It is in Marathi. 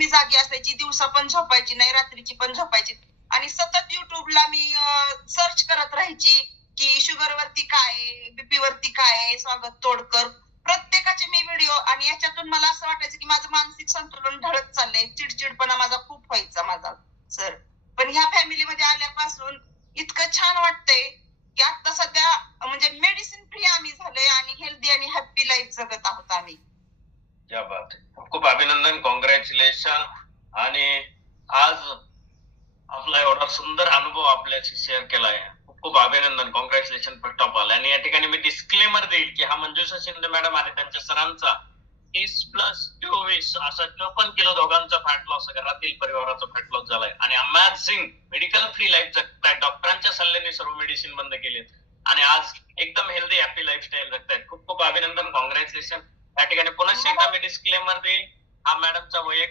मी जागी असायची, दिवसा पण झोपायची नाही, रात्रीची पण झोपायची. आणि सतत युट्यूबला मी सर्च करत राहायची की शुगर वरती काय आहे, बीपी वरती काय आहे, स्वागत तोडकर प्रत्येकाचे मी व्हिडिओ. आणि याच्यातून मला असं वाटायचं की माझं मानसिक संतुलन ढळत चाललंय, चिडचिडपणा माझा खूप व्हायचा माझा सर. पण ह्या फॅमिलीमध्ये आल्यापासून इतकं छान वाटतंय की आता सध्या म्हणजे मेडिसिन फ्री आम्ही झालोय आणि हेल्दी आणि हॅपी लाईफ जगत आहोत आम्ही. क्या बात आहे, खूप खूप अभिनंदन, कॉंग्रॅच्युलेशन. आणि आज आपला एवढा सुंदर अनुभव आपल्याशी शेअर केलाय, खूप खूप अभिनंदन, कॉंग्रॅच्युलेशन फर्स्ट ऑफ ऑल. आणि या ठिकाणी मी डिस्क्लेमर देईल की हा मंजुषा शिंदे मॅडम आणि त्यांच्या सरांचा 30+24 असा 54 किलो दोघांचा फॅट लॉस, घरातील परिवाराचा फॅट लॉस झालाय. आणि अमॅझिंग मेडिकल फ्री लाईफ जगतायत, डॉक्टरांच्या सल्ल्याने सर्व मेडिसिन बंद केलेत आणि आज एकदम हेल्दी हॅपी लाईफस्टाईल जगतायत. खूप खूप अभिनंदन, कॉंग्रॅच्युलेशन. या ठिकाणी पुन्हा एकदा मी डिस्क्लेमर देईल, हा मॅडमचा वैयक्तिक